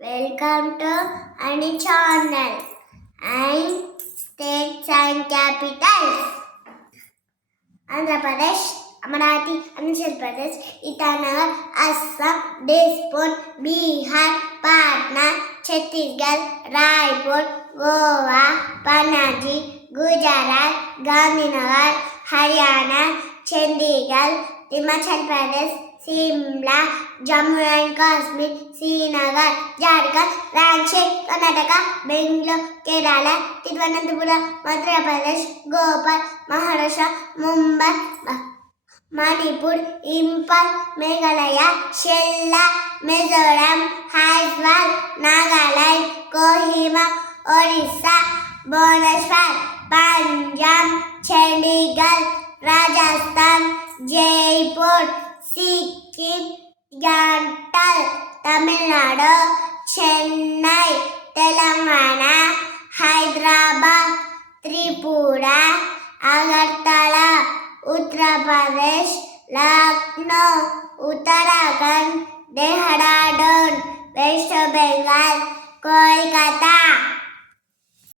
Welcome to any channel and states and capitals. Andhra Pradesh, Amarathi, Arunachal Pradesh, Itanagar, Assam, Dispur, Bihar, Patna, Chhattisgarh, Raipur, Goa, Panaji, Gujarat, Gandhinagar, Haryana, Chandigarh, Himachal Pradesh, Simla, Jammu and Kashmir, Srinagar, Jharkhand, Ranchi, Karnataka, Bangalore, Kerala, Thiruvananthapuram, Madhya Pradesh, Bhopal, Maharashtra, Mumbai, Manipur, Impal, Meghalaya, Shillong, Mizoram, Hyderabad, Nagaland, Kohima, Orissa, Bhubaneswar, Punjab, Chandigarh, Rajasthan, Jaipur, Sikkim, Yantal, Tamil Nadu, Chennai, Telangana, Hyderabad, Tripura, Agartala, Uttar Pradesh, Lucknow, Uttarakhand, Dehradun, West Bengal, Kolkata.